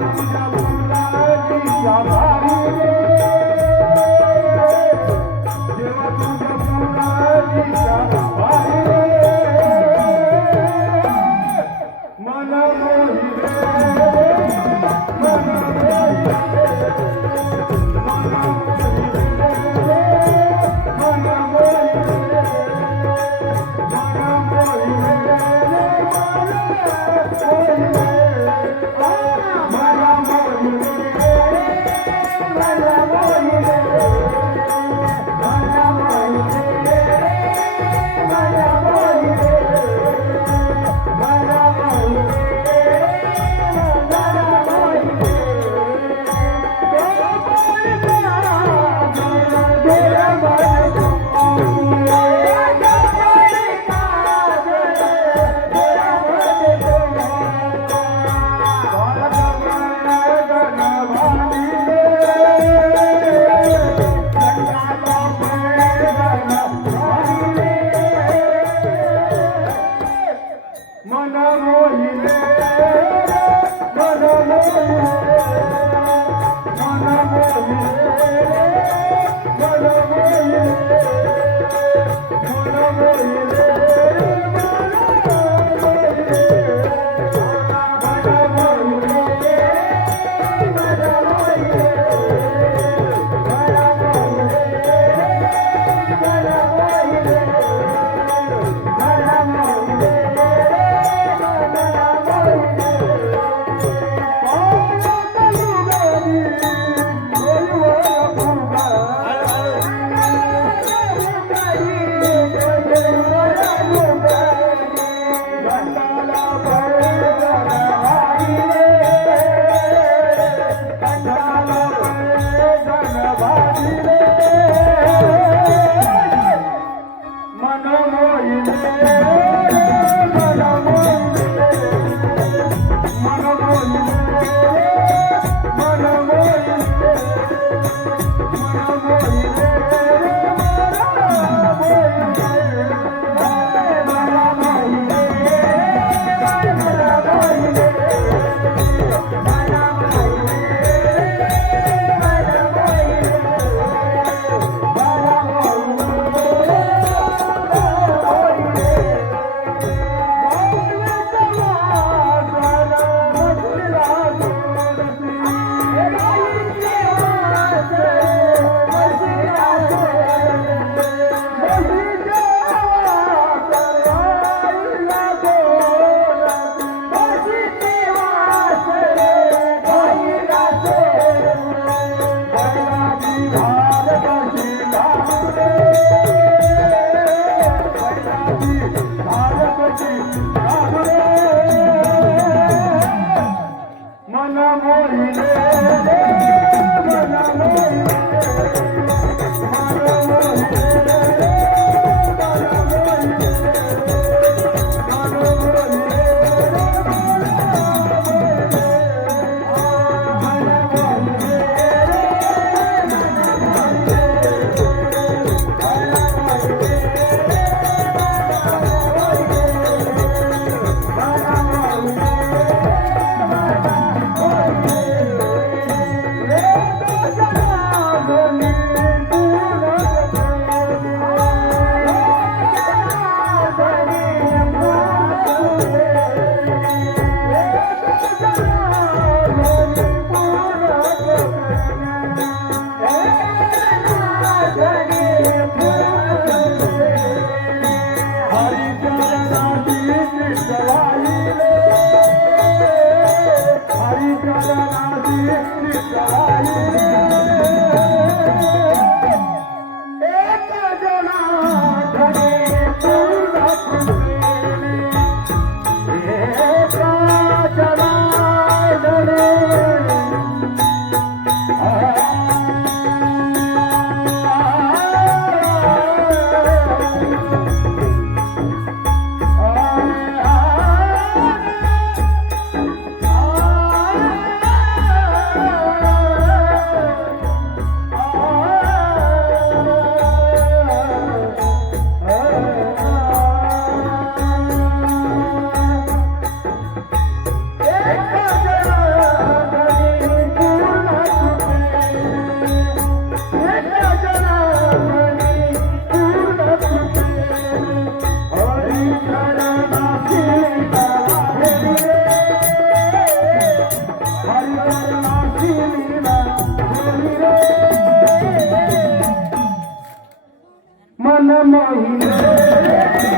যাব Yeah. মহিলা